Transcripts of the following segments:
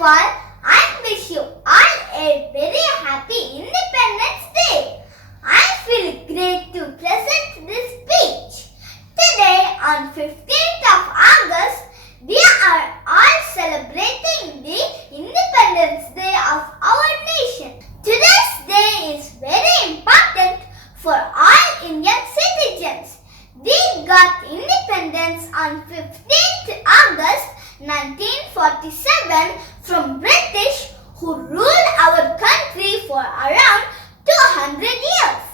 of all, I wish you all a very happy Independence Day. I feel great to present this speech. Today on 15th of August, we are all celebrating the Independence Day of our nation. Today's day is very important for all Indian citizens. We got independence on 15th August 1947 from British, who ruled our country for around 200 years.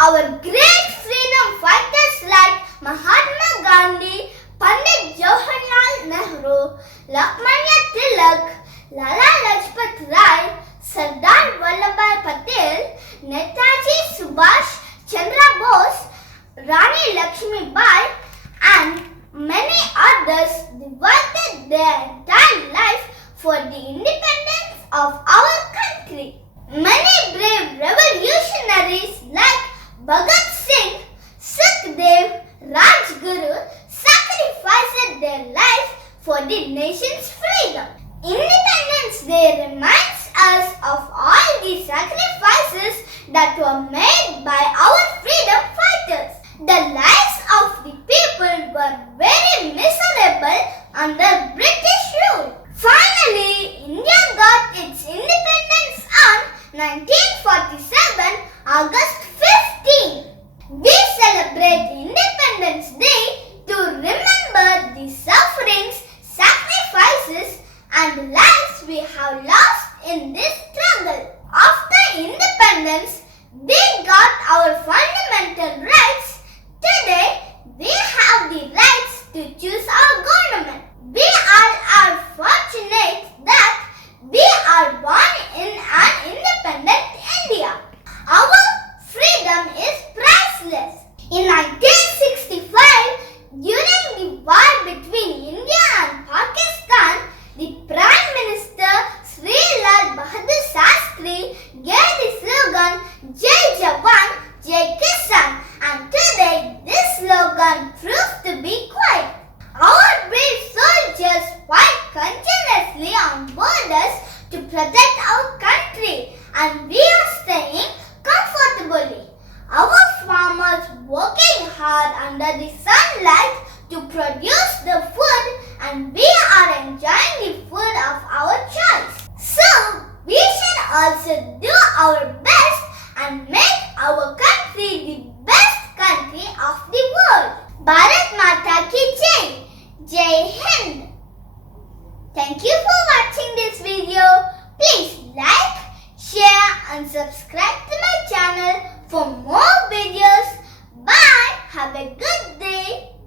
Our great freedom fighters like Mahatma Gandhi, Pandit Jawaharlal Nehru, Lokmanya Tilak, Lala Lajpat Rai, Sardar Vallabhbhai Patel, Netaji Subhash Chandra Bose, Rani Lakshmi Bai, and many others devoted their entire life for the independence of our country. Many brave revolutionaries like Bhagat Singh, Sukhdev, Rajguru sacrificed their lives for the nation's freedom. Independence Day reminds us of all the sacrifices that were made by our freedom fighters. The lives of the people were very miserable under British rule. Finally, India got its independence on 1947, August 15. We celebrate Independence Day to remember the sufferings, sacrifices, and lives we have lost in this struggle. After independence, we got our fundamental rights. Today, we have the rights to choose our government. We all are fortunate that we are born in an independent India. Our freedom is priceless. In 1965, during the war between India and Pakistan, the Prime Minister Sri Lal Bahadur Shastri gave the slogan Jai Jawan, Jai Kisan, and today this slogan proves to be correct. Our brave soldiers fight continuously on borders to protect our country, and we are staying comfortably. Our farmers working hard under the sunlight to produce the food, and we are enjoying the food of our choice. So, we should also do our best and make our country the best country of the world. Bharat Mata Ki Jai! Jai Hind! Thank you for watching this video. Please like, share and subscribe to my channel for more videos. Bye! Have a good day.